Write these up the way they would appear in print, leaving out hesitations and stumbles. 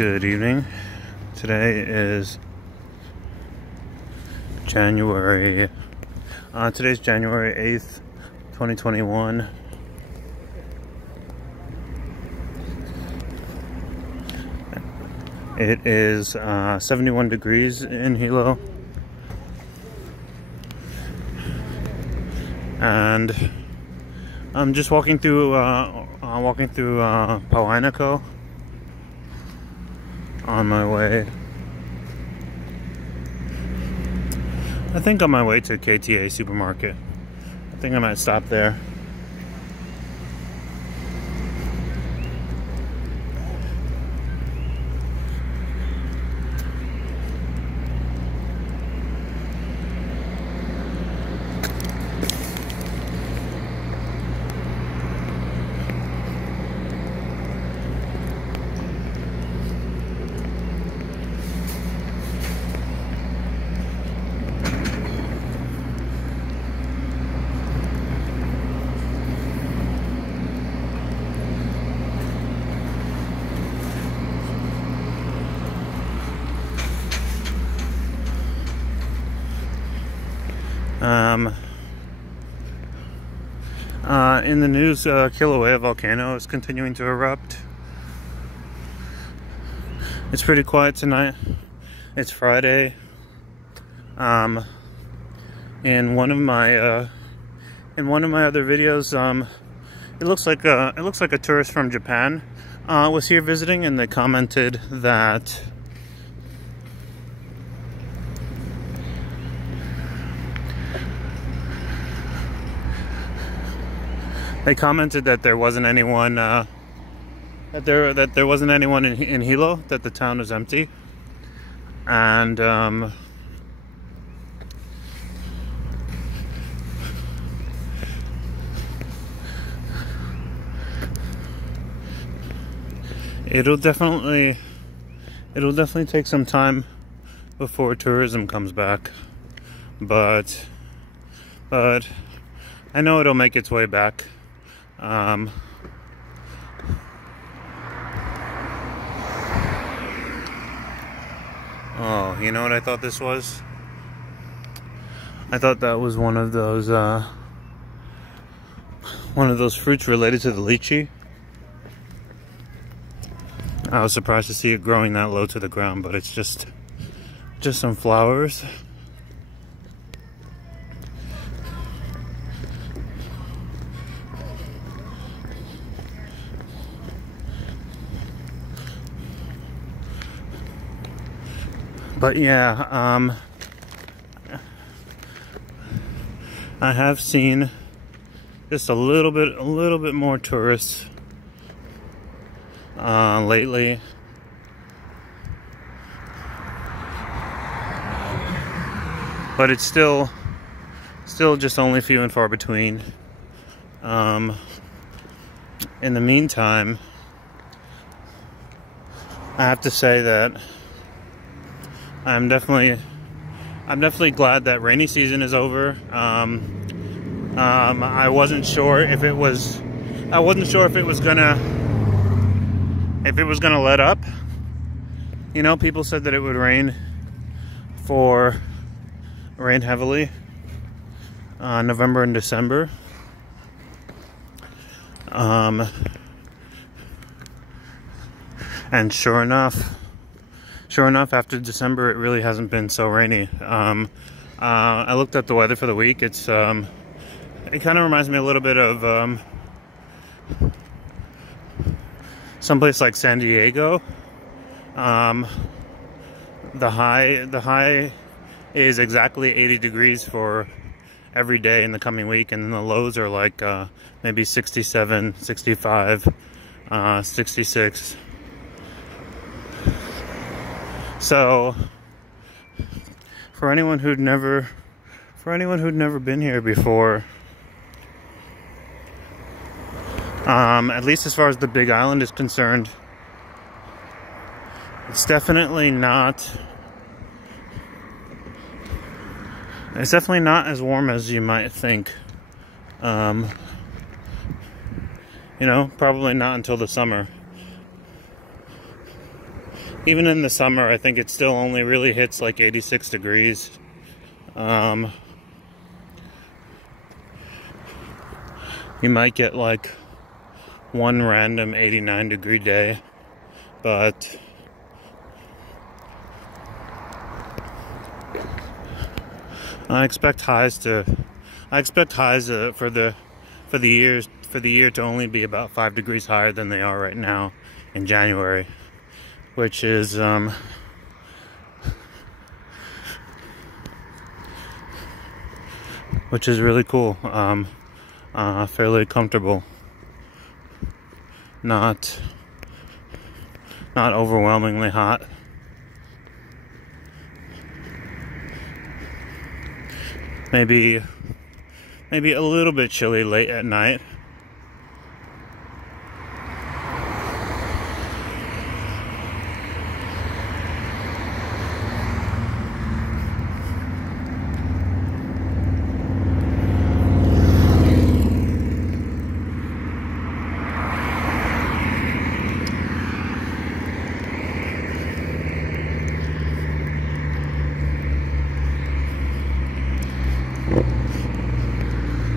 Good evening. Today is January 8th, 2021. It is 71 degrees in Hilo. And I'm just walking through Puainako on my way. I think on my way to KTA supermarket. I think I might stop there. In the news, Kilauea volcano is continuing to erupt. It's pretty quiet tonight. It's Friday. In one of my other videos, it looks like a tourist from Japan was here visiting, and they commented that there wasn't anyone that there wasn't anyone in Hilo, that the town was empty, and it'll definitely take some time before tourism comes back, but I know it'll make its way back. Oh, you know what I thought this was? I thought that was one of those fruits related to the lychee. I was surprised to see it growing that low to the ground, but it's just some flowers. But yeah, I have seen just a little bit more tourists lately. But it's still just only few and far between. In the meantime, I have to say that I'm definitely glad that rainy season is over. I wasn't sure if it was gonna let up. You know, people said that it would rain heavily November and December. And sure enough, after December, it really hasn't been so rainy. I looked at the weather for the week. It kind of reminds me a little bit of someplace like San Diego. The high is exactly 80 degrees for every day in the coming week, and then the lows are like maybe 67, 65, 66. So, for anyone who'd never been here before, at least as far as the Big Island is concerned, it's definitely not as warm as you might think. You know, probably not until the summer. even in the summer, I think it still only really hits like 86 degrees. You might get like one random 89 degree day, but I expect highs for the year to only be about 5 degrees higher than they are right now in January, which is really cool. Fairly comfortable, not overwhelmingly hot. Maybe a little bit chilly late at night.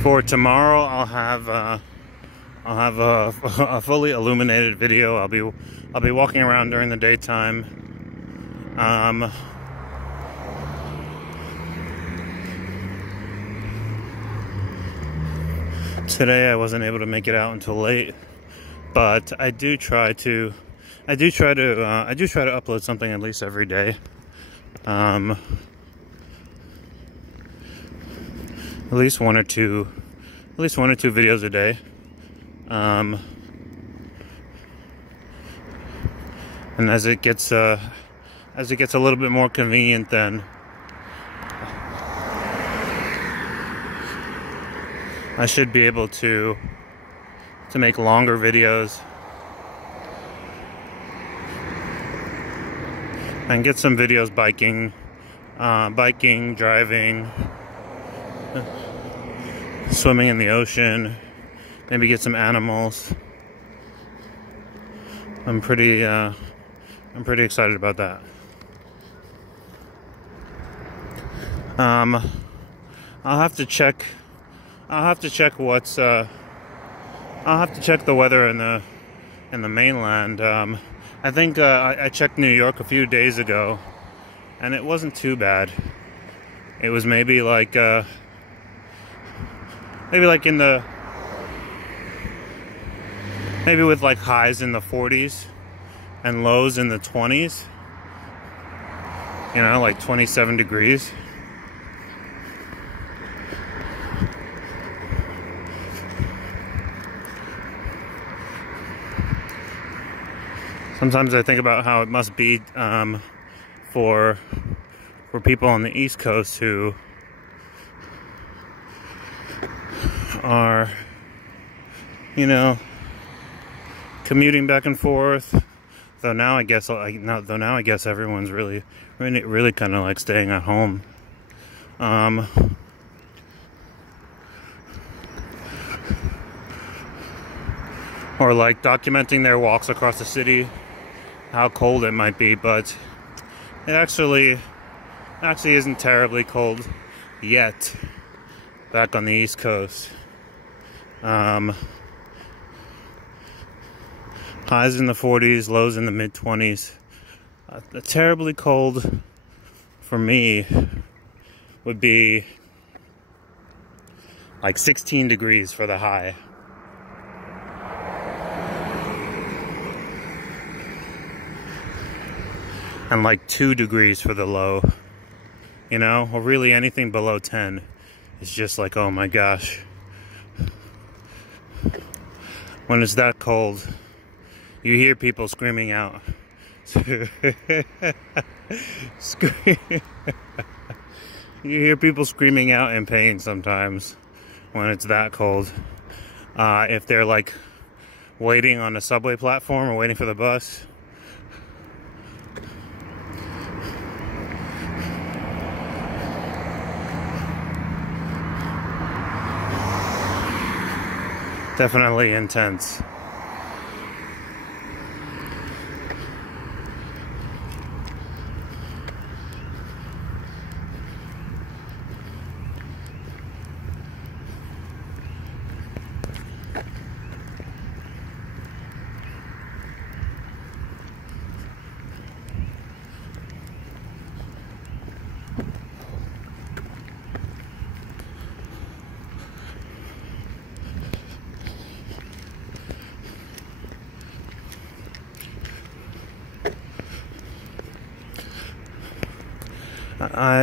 For tomorrow, I'll have a fully illuminated video. I'll be walking around during the daytime. Today I wasn't able to make it out until late, but I do try to upload something at least every day. At least one or two videos a day. And as it gets a little bit more convenient, then I should be able to make longer videos and get some videos biking, driving, swimming in the ocean, maybe get some animals. I'm pretty excited about that. I'll have to check the weather in the mainland. I think I checked New York a few days ago, and it wasn't too bad. It was maybe like maybe with like highs in the 40s and lows in the 20s. You know, like 27 degrees. Sometimes I think about how it must be for people on the East Coast who are, you know, commuting back and forth. Though now I guess everyone's really kind of like staying at home. Or like documenting their walks across the city, how cold it might be, but it actually isn't terribly cold yet back on the East Coast. Highs in the 40s, lows in the mid-20s. Terribly cold for me would be like 16 degrees for the high. And like 2 degrees for the low. You know, or really anything below 10 is just like, oh my gosh. When it's that cold, you hear people screaming out. You hear people screaming out in pain sometimes when it's that cold. If they're like waiting on a subway platform or waiting for the bus. Definitely intense.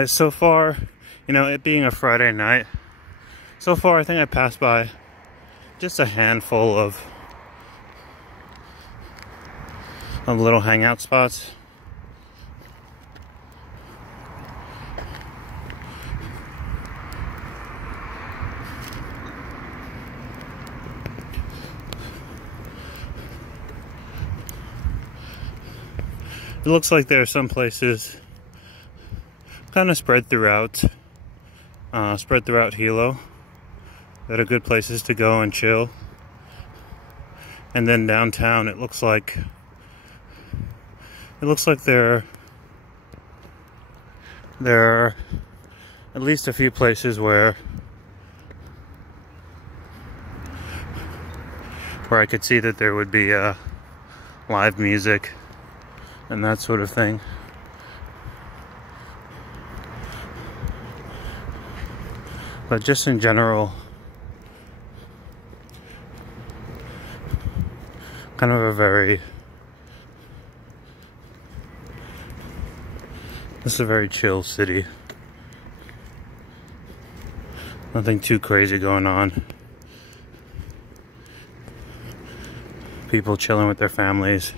So far, you know, it being a Friday night, so far I think I passed by just a handful of little hangout spots. It looks like there are some places kind of spread throughout Hilo that are good places to go and chill. And then downtown, it looks like there are at least a few places where I could see that there would be live music and that sort of thing. But just in general, kind of this is a very chill city. Nothing too crazy going on. People chilling with their families,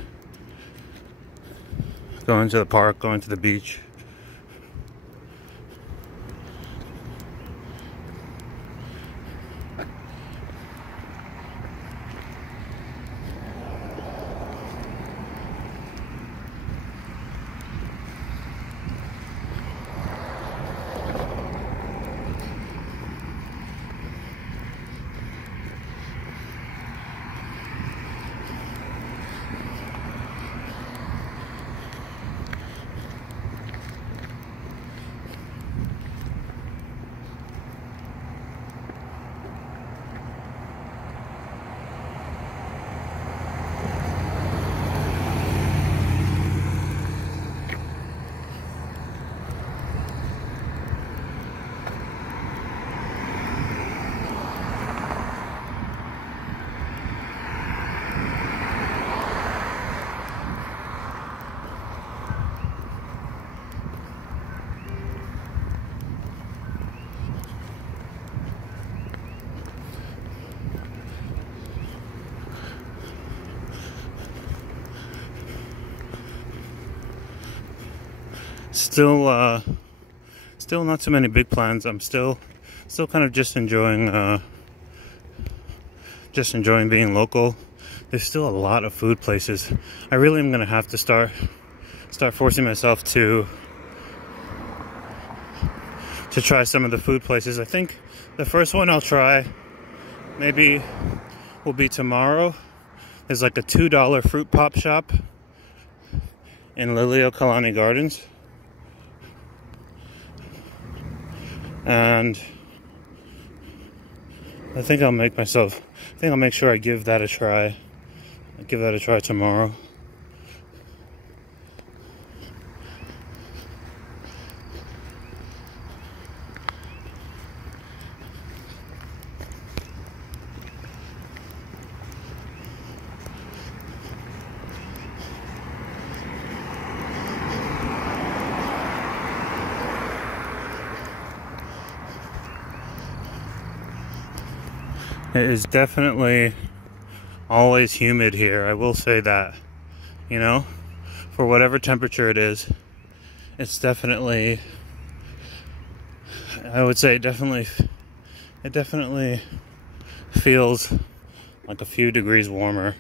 going to the park, going to the beach. Still not too many big plans. I'm still kind of just enjoying being local. There's still a lot of food places. I really am gonna have to start forcing myself to try some of the food places. I think the first one I'll try maybe will be tomorrow. There's like a $2 fruit pop shop in Liliuokalani Gardens. And I think I'll make sure I give that a try. I'll give that a try tomorrow. It is definitely always humid here, I will say that. You know, for whatever temperature it is, it's definitely, I would say it definitely feels like a few degrees warmer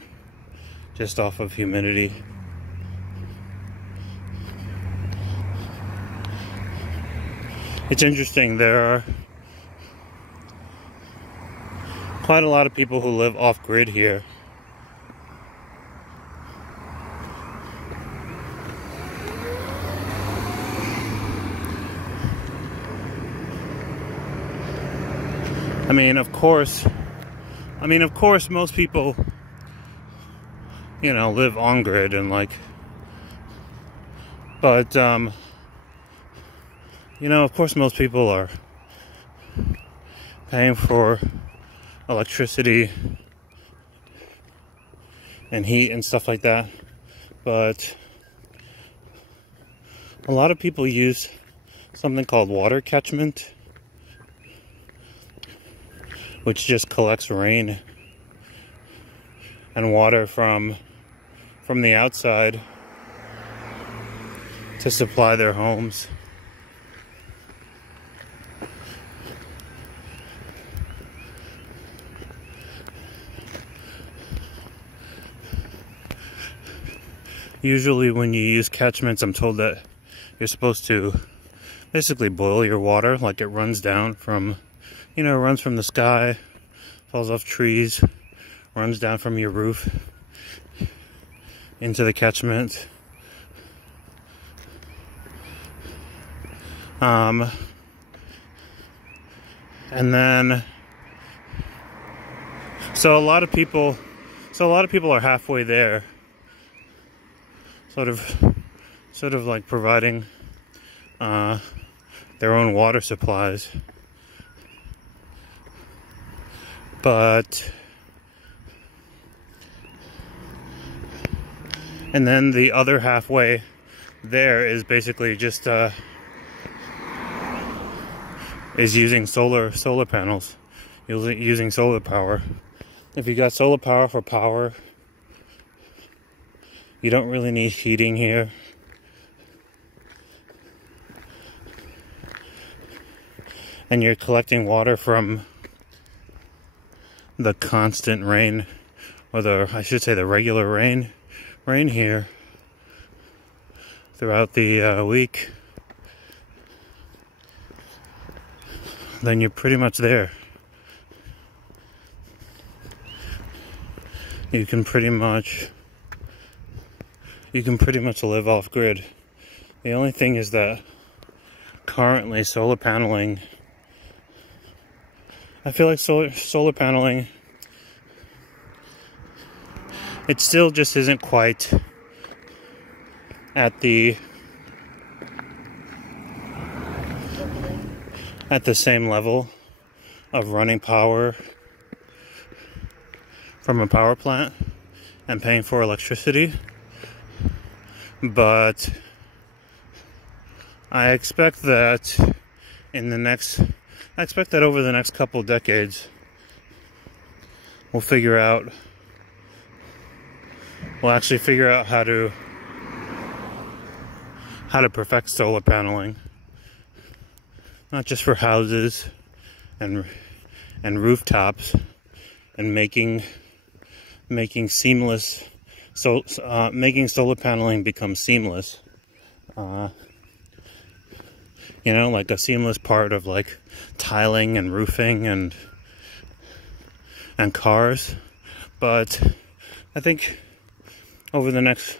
just off of humidity. It's interesting, there are quite a lot of people who live off-grid here. I mean, of course, most people, you know, live on grid and like, but, you know, of course most people are paying for electricity and heat and stuff like that, but a lot of people use something called water catchment, which just collects rain and water from the outside to supply their homes. Usually when you use catchments, I'm told that you're supposed to basically boil your water, like it runs down from, you know, runs from the sky, falls off trees, runs down from your roof into the catchment. And then, so a lot of people are halfway there, sort of like providing their own water supplies. But, and then the other halfway there is basically just is using solar panels, using solar power. If you got solar power for power, you don't really need heating here. And you're collecting water from the constant rain, or I should say the regular rain here throughout the week. Then you're pretty much there. You can pretty much live off grid. The only thing is that currently solar paneling, I feel like solar paneling, it still just isn't quite at the same level of running power from a power plant and paying for electricity. But I expect that over the next couple decades, we'll actually figure out how to perfect solar paneling, not just for houses and rooftops, and making seamless. So making solar paneling become seamless. You know, like a seamless part of like tiling and roofing and cars. But I think over the next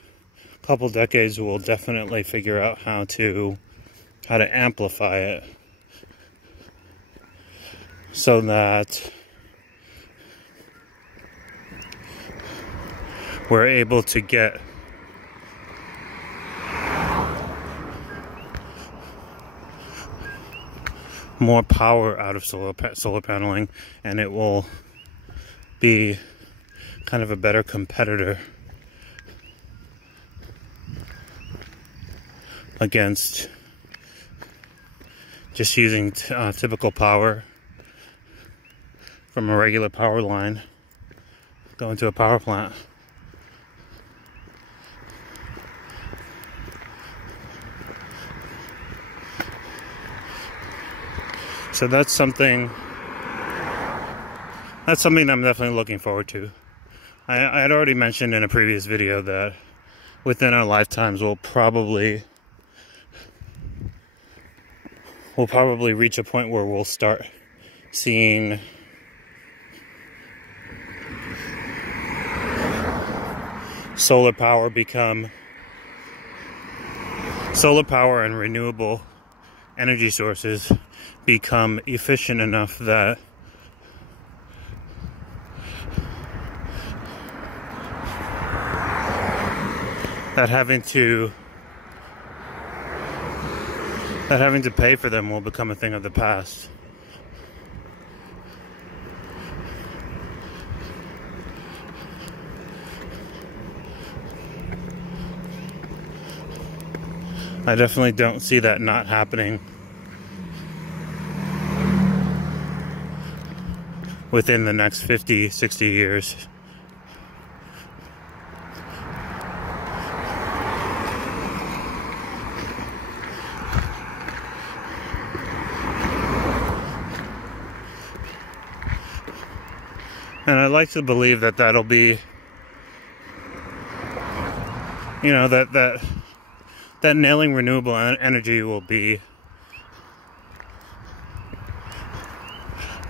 couple decades we'll definitely figure out how to amplify it so that we're able to get more power out of solar paneling, and it will be kind of a better competitor against just using typical power from a regular power line going to a power plant. So that's something that I'm definitely looking forward to. I had already mentioned in a previous video that within our lifetimes we'll probably reach a point where we'll start seeing solar power and renewable energy sources become efficient enough that having to pay for them will become a thing of the past. I definitely don't see that not happening within the next 50, 60 years. And I'd like to believe that that'll be, you know, that nailing renewable energy will be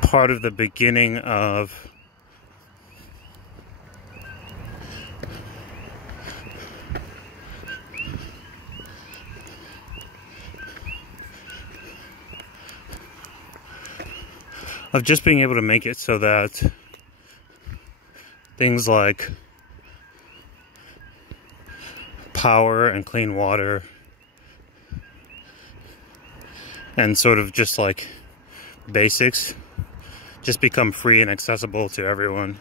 part of the beginning of just being able to make it so that things like power and clean water and sort of just like basics just become free and accessible to everyone.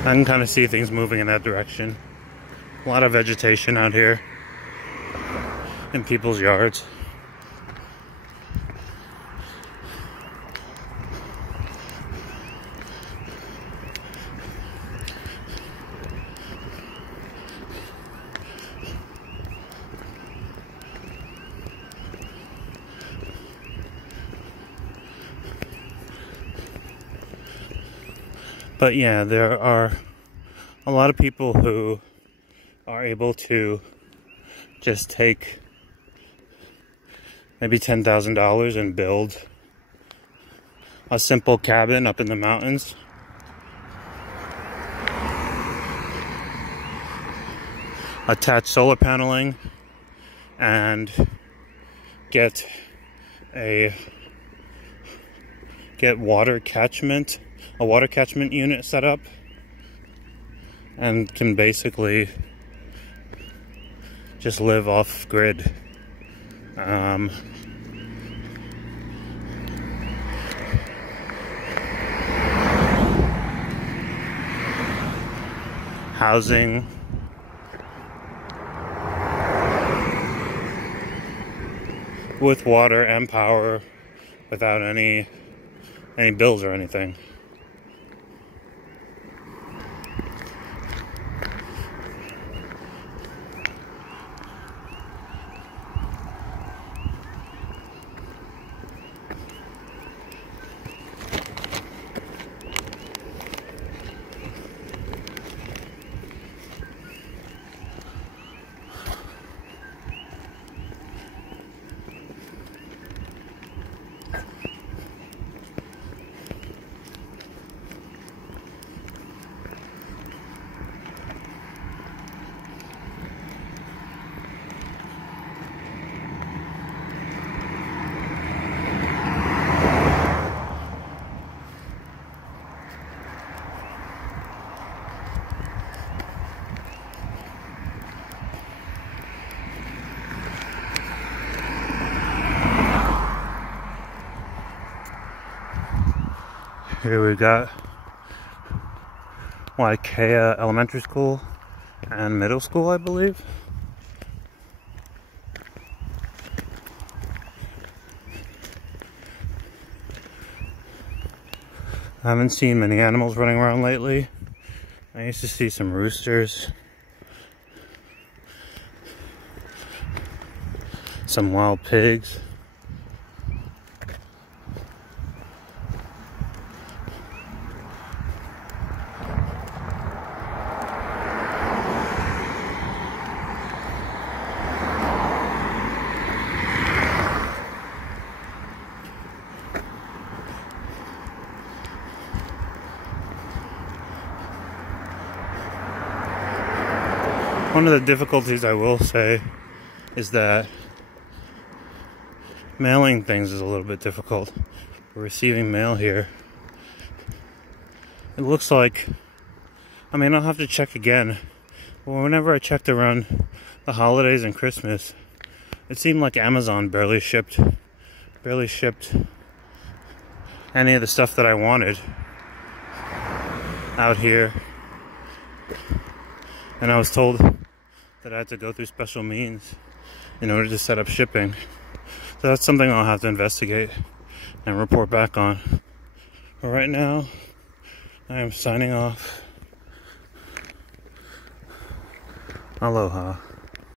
I can kind of see things moving in that direction. A lot of vegetation out here in people's yards. But yeah, there are a lot of people who are able to just take maybe $10,000 and build a simple cabin up in the mountains. Attach solar paneling and get a water catchment unit set up, and can basically just live off grid. Housing, with water and power without any bills or anything. Here we got Waikea Elementary School and Middle School, I believe. I haven't seen many animals running around lately. I used to see some roosters, some wild pigs. One of the difficulties, I will say, is that mailing things is a little bit difficult. We're receiving mail here. It looks like, I mean, I'll have to check again, but whenever I checked around the holidays and Christmas, it seemed like Amazon barely shipped any of the stuff that I wanted out here. And I was told that I had to go through special means in order to set up shipping. So that's something I'll have to investigate and report back on. But right now, I am signing off. Aloha.